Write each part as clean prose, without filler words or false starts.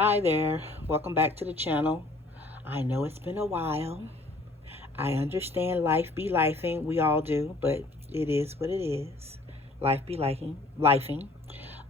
Hi there, welcome back to the channel. I know it's been a while. I understand life be lifing, we all do, but it is what it is. Life be lifing.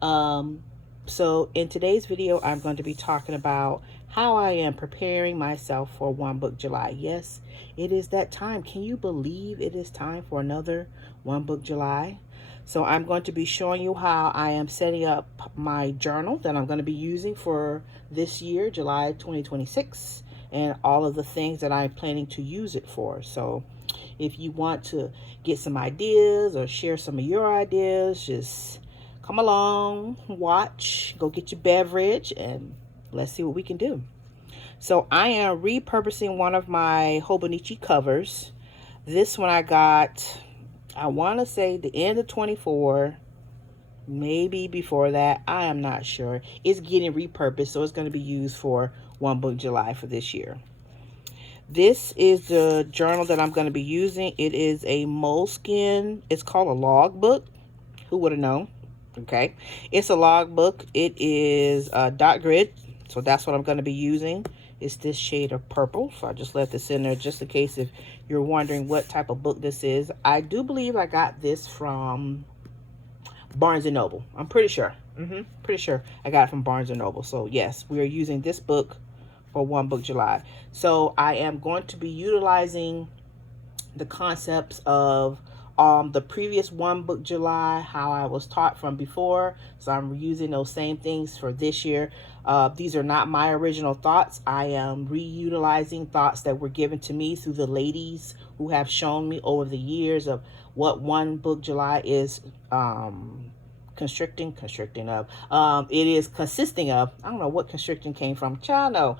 Um, so in today's video, I'm going to be talking about how I am preparing myself for One Book July. Yes, it is that time. Can you believe it is time for another One Book July? So I'm going to be showing you how I am setting up my journal that I'm going to be using for this year, July 2026, and all of the things that I'm planning to use it for. So if you want to get some ideas or share some of your ideas, just come along, watch, go get your beverage, and let's see what we can do. So I am repurposing one of my Hobonichi covers. This one I got, I want to say the end of 24, maybe before that. I am not sure. It's getting repurposed, so it's going to be used for One Book July for this year. This is the journal that I'm going to be using. It is a Moleskine. It's called a log book. Who would have known? Okay. It's a log book. It is dot grid. So that's what I'm going to be using. It's this shade of purple. So I just left this in there just in case if you're wondering what type of book this is. I do believe I got this from Barnes & Noble. I'm pretty sure. Pretty sure I got it from Barnes & Noble. So yes, we are using this book for One Book July. So I am going to be utilizing the concepts of the previous One Book July, how I was taught from before. So I'm using those same things for this year. These are not my original thoughts. I am reutilizing thoughts that were given to me through the ladies who have shown me over the years of what One Book July is consisting of. It is consisting of, I don't know what constricting came from, child, no.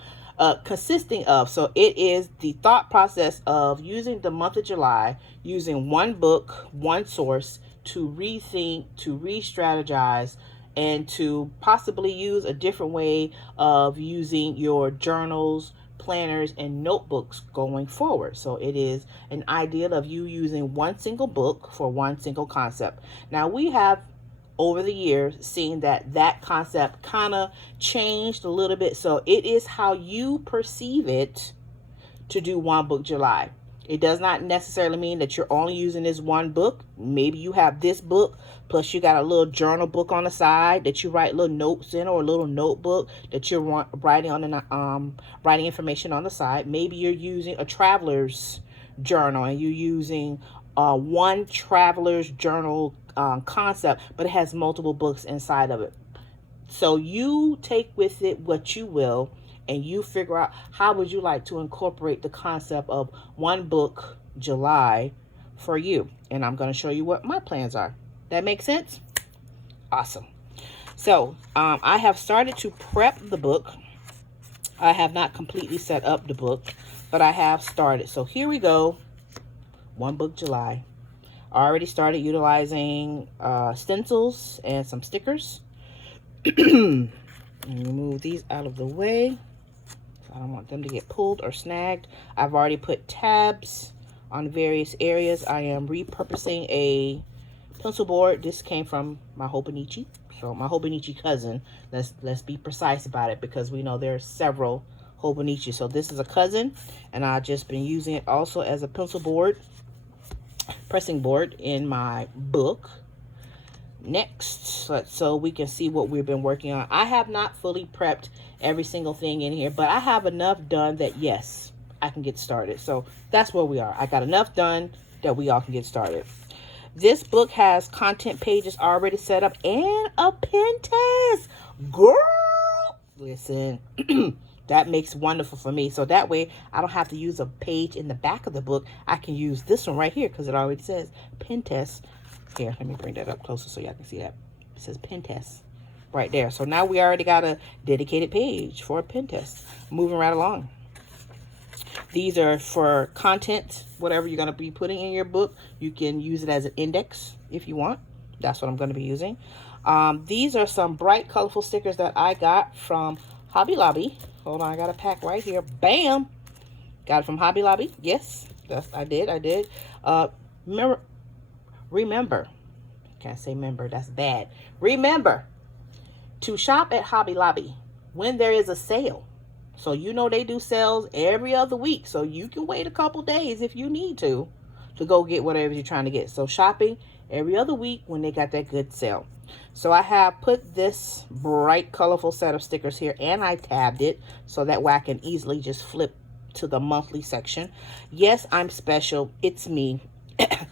Consisting of, so it is the thought process of using the month of July, using one book, one source to rethink, to re-strategize, and to possibly use a different way of using your journals, planners, and notebooks going forward. So it is an ideal of you using one single book for one single concept. Now we have over the years seeing that concept kind of changed a little bit. So it is how you perceive it to do One Book July. It does not necessarily mean that you're only using this one book. Maybe you have this book, plus you got a little journal book on the side that you write little notes in, or a little notebook that you're writing on the writing information on the side. Maybe you're using a traveler's journal and you're using one traveler's journal concept, but it has multiple books inside of it. So you take with it what you will, and you figure out how would you like to incorporate the concept of One Book July for you. And I'm going to show you what my plans are. That makes sense? Awesome. So I have started to prep the book. I have not completely set up the book, but I have started. So here we go. One Book July. I already started utilizing stencils and some stickers. And remove these out of the way. I don't want them to get pulled or snagged. I've already put tabs on various areas. I am repurposing a pencil board. This came from my Hobonichi. So my Hobonichi cousin. Let's be precise about it, because we know there are several Hobonichi. So this is a cousin, and I've just been using it also as a pencil board, pressing board in my book. Next, so we can see what we've been working on. I have not fully prepped every single thing in here, but I have enough done that yes, I can get started. So that's where we are. I got enough done that we all can get started. This book has content pages already set up and a pen test. Girl, listen, that makes wonderful for me. So that way I don't have to use a page in the back of the book. I can use this one right here because it already says pen test. Here, let me bring that up closer so y'all can see that. It says pen test right there. So now we already got a dedicated page for a pen test. Moving right along. These are for content, whatever you're going to be putting in your book. You can use it as an index if you want. That's what I'm going to be using. These are some bright, colorful stickers that I got from Hobby Lobby. Hold on, I got a pack right here. Bam! Got it from Hobby Lobby. Yes, I did. Remember, can't say member, that's bad. Remember to shop at Hobby Lobby when there is a sale. So you know they do sales every other week. So you can wait a couple days if you need to go get whatever you're trying to get. So shopping every other week when they got that good sale. So I have put this bright, colorful set of stickers here, and I tabbed it so that way I can easily just flip to the monthly section. Yes, I'm special. It's me.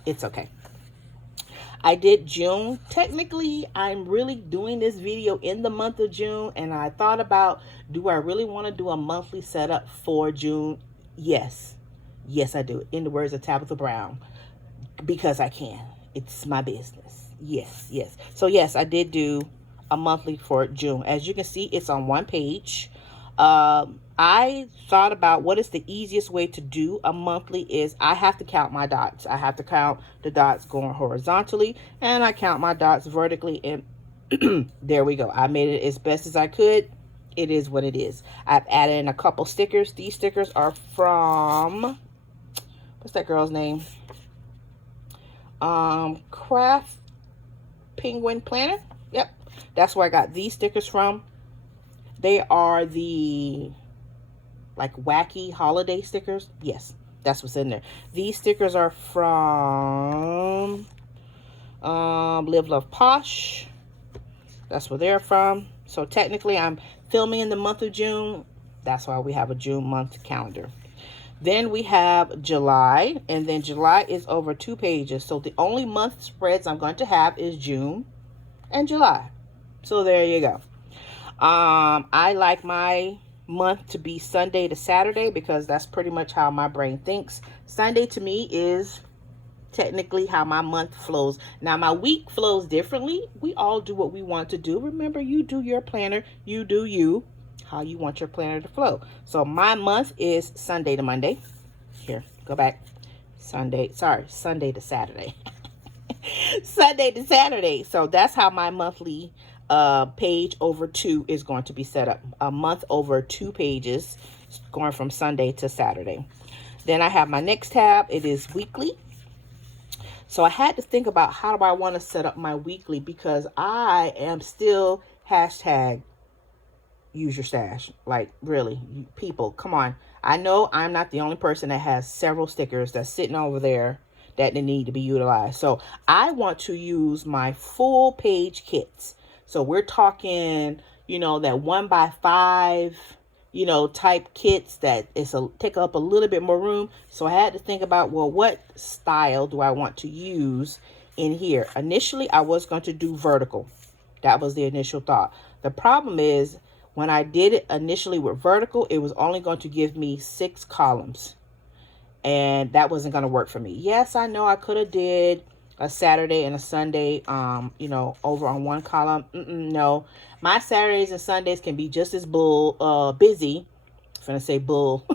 It's okay. I did June. Technically, I'm really doing this video in the month of June, and I thought about, do I really want to do a monthly setup for June? Yes. Yes, I do. In the words of Tabitha Brown, because I can. It's my business. Yes, yes. So yes, I did do a monthly for June. As you can see, it's on one page. I thought about what is the easiest way to do a monthly is I have to count my dots. I have to count the dots going horizontally, and I count my dots vertically, and there we go. I made it as best as I could. It is what it is. I've added in a couple stickers. These stickers are from, what's that girl's name? Craft Penguin Planner. Yep, that's where I got these stickers from. They are the like wacky holiday stickers. Yes, that's what's in there. These stickers are from Live Love Posh. That's where they're from. So technically I'm filming in the month of June. That's why we have a June month calendar. Then we have July, and then July is over 2 pages. So the only month spreads I'm going to have is June and July. So there you go. I like my month to be Sunday to Saturday because that's pretty much how my brain thinks. Sunday to me is technically how my month flows. Now my week flows differently. We all do what we want to do. Remember, you do your planner, you do you, how you want your planner to flow. So my month is Sunday to Monday. Here, go back. Sunday to Saturday. Sunday to Saturday. So that's how my monthly page over 2 is going to be set up. A month over 2 pages, going from Sunday to Saturday. Then I have my next tab. It is weekly. So I had to think about how do I want to set up my weekly, because I am still hashtag use your stash. Like, really, people, come on. I know I'm not the only person that has several stickers that's sitting over there that they need to be utilized. So I want to use my full page kits. So we're talking, you know, that 1x5, you know, type kits that take up a little bit more room. So I had to think about, well, what style do I want to use in here? Initially, I was going to do vertical. That was the initial thought. The problem is when I did it initially with vertical, it was only going to give me 6 columns. And that wasn't going to work for me. Yes, I know I could have did a Saturday and a Sunday, you know, over on one column. No, my Saturdays and Sundays can be just as busy. I'm gonna say bull.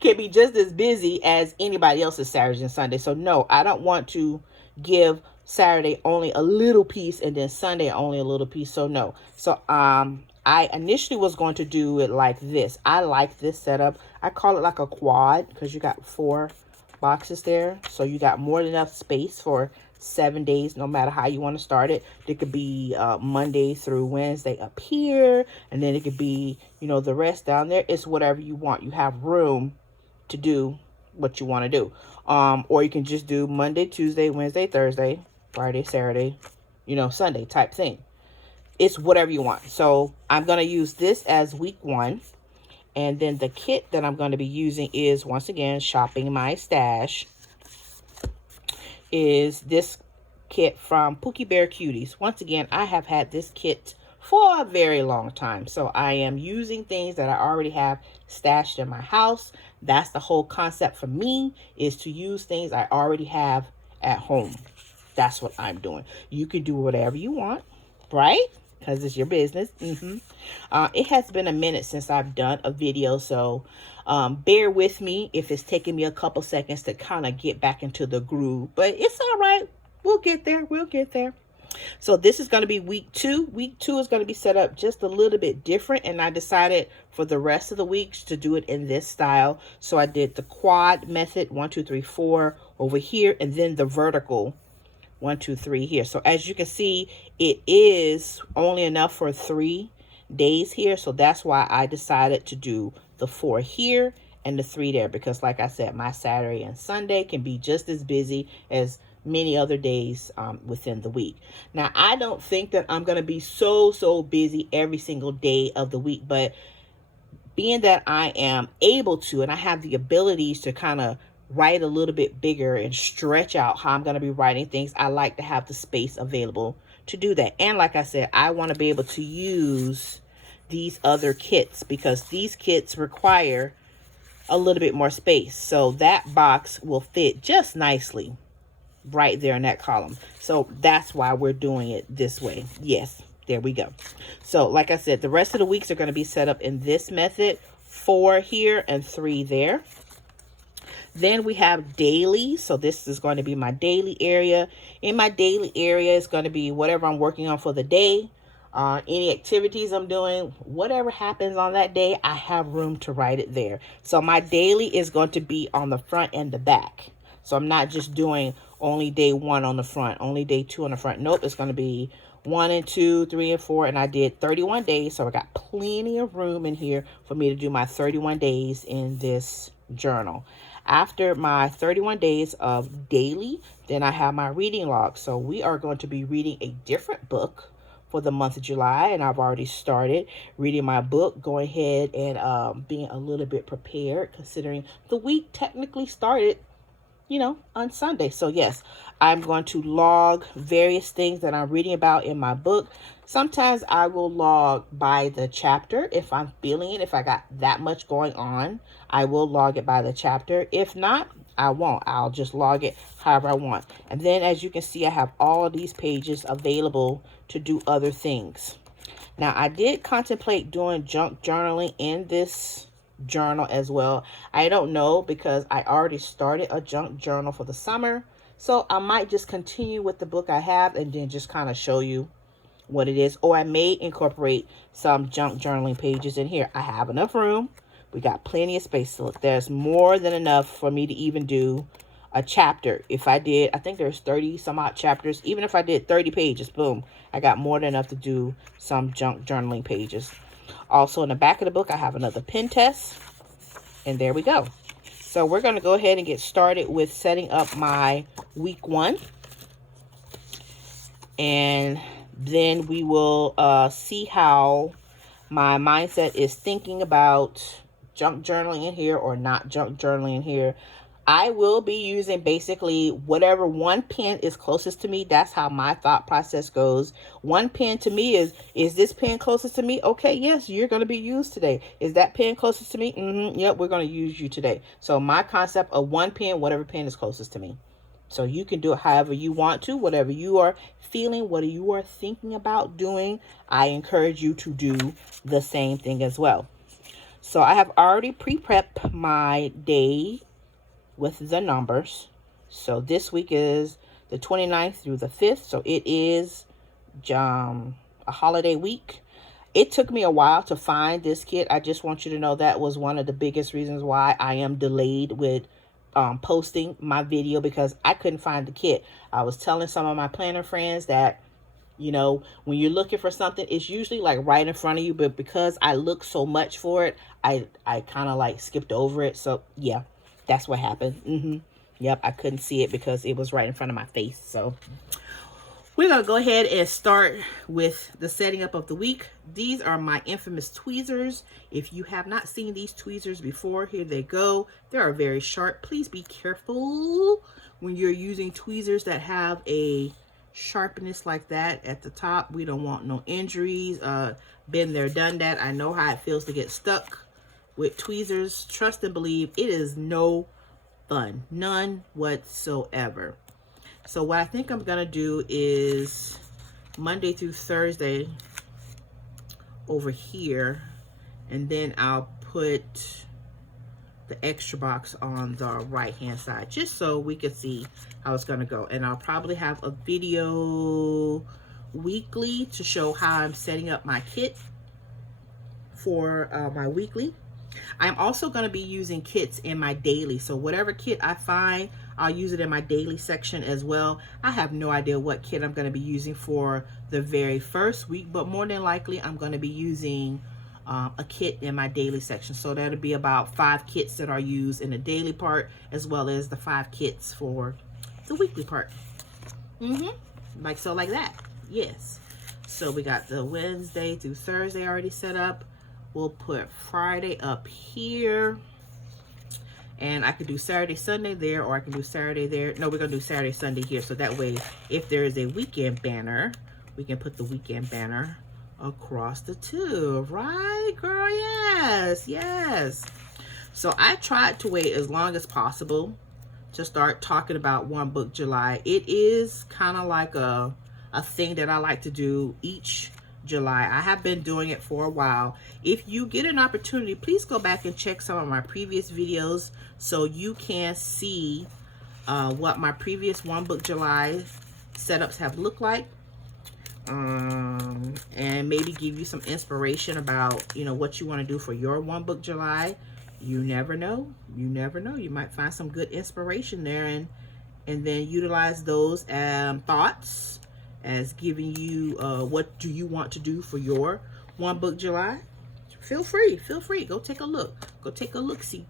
Can be just as busy as anybody else's Saturdays and Sundays. So no, I don't want to give Saturday only a little piece and then Sunday only a little piece. So no. So I initially was going to do it like this. I like this setup. I call it like a quad because you got 4 boxes there, so you got more than enough space for 7 days, no matter how you want to start it. It could be Monday through Wednesday up here, and then it could be, you know, the rest down there. It's whatever you want. You have room to do what you want to do, or you can just do Monday, Tuesday, Wednesday, Thursday, Friday, Saturday, you know, Sunday type thing. It's whatever you want. So I'm going to use this as week 1. And then the kit that I'm going to be using is, once again, Shopping My Stash, is this kit from Pookie Bear Cuties. Once again, I have had this kit for a very long time. So I am using things that I already have stashed in my house. That's the whole concept for me, is to use things I already have at home. That's what I'm doing. You can do whatever you want, right? Because it's your business. It has been a minute since I've done a video, so bear with me if it's taking me a couple seconds to kind of get back into the groove, but it's all right. We'll get there. We'll get there. So this is going to be week 2. Week 2 is going to be set up just a little bit different, and I decided for the rest of the weeks to do it in this style. So I did the quad method, 1, 2, 3, 4 over here, and then the vertical 1, 2, 3 here. So as you can see, it is only enough for 3. days here. So that's why I decided to do the 4 here and the 3 there, because like I said, my Saturday and Sunday can be just as busy as many other days within the week. Now, I don't think that I'm going to be so busy every single day of the week, but being that I am able to, and I have the abilities to kind of write a little bit bigger and stretch out how I'm going to be writing things, I like to have the space available to do that. And like I said, I want to be able to use these other kits, because these kits require a little bit more space. So that box will fit just nicely right there in that column. So that's why we're doing it this way. Yes, there we go. So like I said, the rest of the weeks are going to be set up in this method, 4 here and 3 there. Then we have daily. So this is going to be my daily area. In my daily area is going to be whatever I'm working on for the day. Any activities I'm doing, whatever happens on that day, I have room to write it there. So my daily is going to be on the front and the back. So I'm not just doing only day 1 on the front, only day 2 on the front. Nope, it's going to be 1 and 2, 3 and 4. And I did 31 days. So I got plenty of room in here for me to do my 31 days in this journal. After my 31 days of daily, then I have my reading log. So we are going to be reading a different book for the month of July, and I've already started reading my book, going ahead and being a little bit prepared, considering the week technically started, you know, on Sunday. So yes, I'm going to log various things that I'm reading about in my book. Sometimes I will log by the chapter if I'm feeling it. If I got that much going on, I will log it by the chapter. If not, I won't. I'll just log it however I want. And then as you can see, I have all of these pages available to do other things. Now, I did contemplate doing junk journaling in this journal as well. I don't know, because I already started a junk journal for the summer. So I might just continue with the book I have and then just kind of show you what it is. Or I may incorporate some junk journaling pages in here. I have enough room. We got plenty of space. So there's more than enough for me to even do a chapter. If I did, I think there's 30 some odd chapters. Even if I did 30 pages, boom, I got more than enough to do some junk journaling pages. Also in the back of the book, I have another pen test. And there we go. So we're going to go ahead and get started with setting up my week 1. And then we will see how my mindset is thinking about junk journaling in here or not junk journaling in here. I will be using basically whatever one pen is closest to me. That's how my thought process goes. One pen to me is this pen closest to me? Okay, yes, you're going to be used today. Is that pen closest to me? Yep, we're going to use you today. So my concept of one pen, whatever pen is closest to me. So you can do it however you want to, whatever you are feeling, what you are thinking about doing. I encourage you to do the same thing as well. So I have already pre-prepped my day with the numbers. So this week is the 29th through the 5th. So it is a holiday week. It took me a while to find this kit. I just want you to know that was one of the biggest reasons why I am delayed with posting my video, because I couldn't find the kit. I was telling some of my planner friends that, you know, when you're looking for something, it's usually like right in front of you. But because I look so much for it, I kind of like skipped over it. So yeah, that's what happened. Yep, I couldn't see it because it was right in front of my face. So we're going to go ahead and start with the setting up of the week. These are my infamous tweezers. If you have not seen these tweezers before, here they go. They are very sharp. Please be careful when you're using tweezers that have a sharpness like that at the top. We don't want no injuries. Been there, done that. I know how it feels to get stuck with tweezers. Trust and believe, it is no fun. None whatsoever. So what I think I'm going to do is Monday through Thursday over here. And then I'll put the extra box on the right hand side, just so we can see how it's going to go. And I'll probably have a video weekly to show how I'm setting up my kit for my weekly. I'm also going to be using kits in my daily. So whatever kit I find, I'll use it in my daily section as well. I have no idea what kit I'm going to be using for the very first week, but more than likely I'm going to be using a kit in my daily section. So that'll be about 5 kits that are used in the daily part, as well as the 5 kits for the weekly part. Like so, like that. Yes. So we got the Wednesday through Thursday already set up. We'll put Friday up here. And I could do Saturday, Sunday there, or I can do Saturday there. No, we're going to do Saturday, Sunday here. So that way, if there is a weekend banner, we can put the weekend banner across the tube. Right, girl? Yes, yes. So I tried to wait as long as possible to start talking about One Book July. It is kind of like a thing that I like to do each July. I have been doing it for a while. If you get an opportunity, please go back and check some of my previous videos so you can see what my previous One Book July setups have looked like, and maybe give you some inspiration about, you know, what you want to do for your One Book July. You never know. You never know. You might find some good inspiration there, and then utilize those thoughts as giving you what do you want to do for your One Book July. Feel free, go take a look, go take a look-see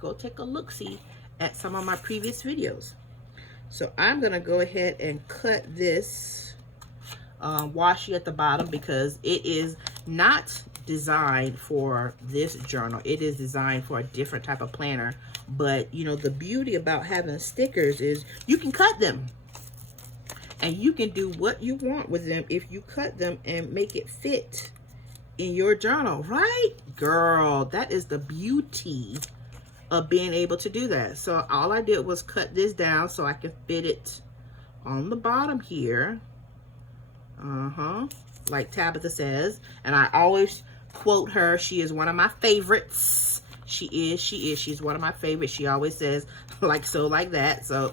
at some of my previous videos. So I'm gonna go ahead and cut this washi at the bottom, because it is not designed for this journal. It is designed for a different type of planner. But you know, the beauty about having stickers is you can cut them. And you can do what you want with them if you cut them and make it fit in your journal, right? Girl, that is the beauty of being able to do that. So all I did was cut this down so I can fit it on the bottom here. Like Tabitha says. And I always quote her. She is one of my favorites. She's one of my favorites. She always says, like so, like that. So,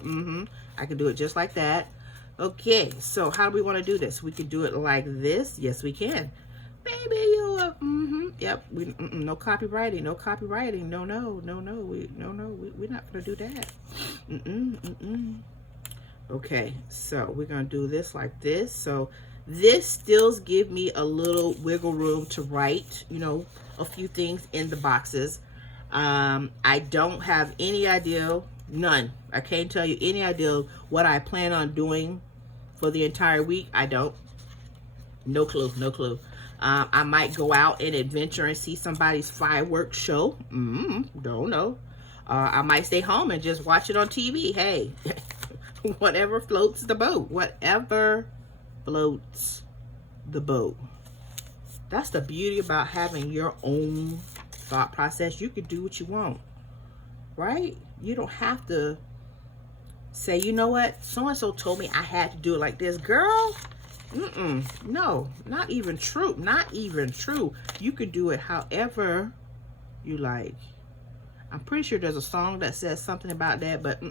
I can do it just like that. Okay, so how do we want to do this? We can do it like this. Yes, we can. Baby, you are, yep. No copywriting, no copywriting. No, we're not gonna do that. Okay, so we're gonna do this like this. So this still gives me a little wiggle room to write, you know, a few things in the boxes. I don't have any idea, none. I can't tell you any idea what I plan on doing for the entire week. I don't. No clue. I might go out and adventure and see somebody's fireworks show. Don't know. I might stay home and just watch it on TV. Hey, whatever floats the boat. Whatever floats the boat. That's the beauty about having your own thought process. You can do what you want, right? You don't have to say, you know what, so-and-so told me I had to do it like this. Girl, no, not even true. You could do it however you like. I'm pretty sure there's a song that says something about that, but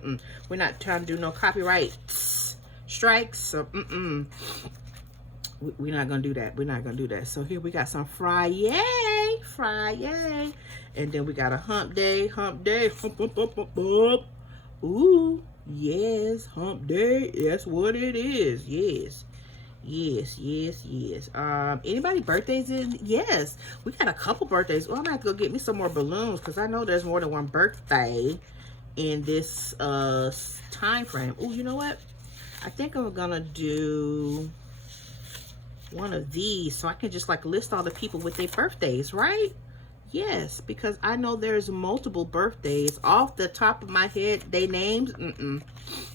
we're not trying to do no copyright strikes. So we're not gonna do that. So here we got some Friday, and then we got a hump day. Ooh, yes, hump day. That's what it is. Yes. Anybody birthdays in? Yes, we got a couple birthdays. Well, I'm gonna have to go get me some more balloons, because I know there's more than one birthday in this time frame. Oh, you know what? I think I'm gonna do one of these so I can just like list all the people with their birthdays, right? Yes, because I know there's multiple birthdays. Off the top of my head, they names,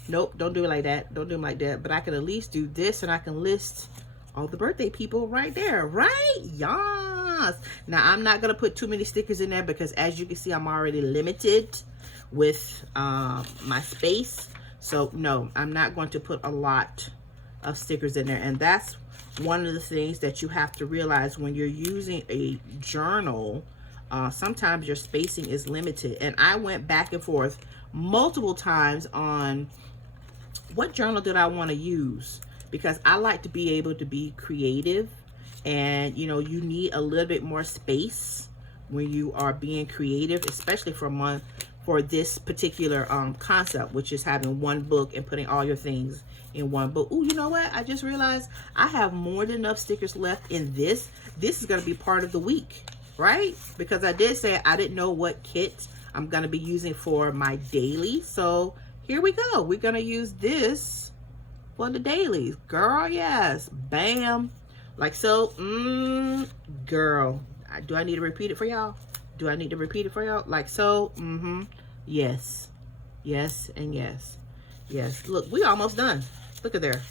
nope, don't do it like that. Don't do them like that. But I can at least do this, and I can list all the birthday people right there, right? Yes. Now, I'm not going to put too many stickers in there, because as you can see, I'm already limited with my space. So, no, I'm not going to put a lot of stickers in there. And that's one of the things that you have to realize when you're using a journal. Sometimes your spacing is limited, and I went back and forth multiple times on what journal did I want to use, because I like to be able to be creative, and you know, you need a little bit more space when you are being creative, especially for for this particular concept, which is having one book and putting all your things in one book. Oh, you know what? I just realized I have more than enough stickers left in this. This is going to be part of the week, right? Because I did say I didn't know what kit I'm going to be using for my daily. So here we go. We're going to use this for the dailies. Girl, yes. Bam. Like so. Girl. Do I need to repeat it for y'all? Do I need to repeat it for y'all? Like so. Yes. Yes and yes. Yes. Look, we almost done. Look at there.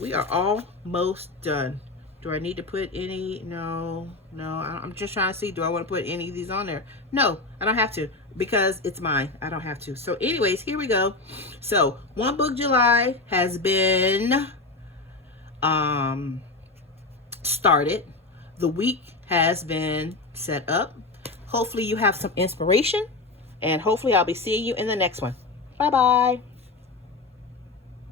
We are almost done. Do I need to put any? No. I'm just trying to see. Do I want to put any of these on there? No, I don't have to because it's mine. I don't have to. So anyways, here we go. So One Book July has been started. The week has been set up. Hopefully you have some inspiration, and hopefully I'll be seeing you in the next one. Bye-bye.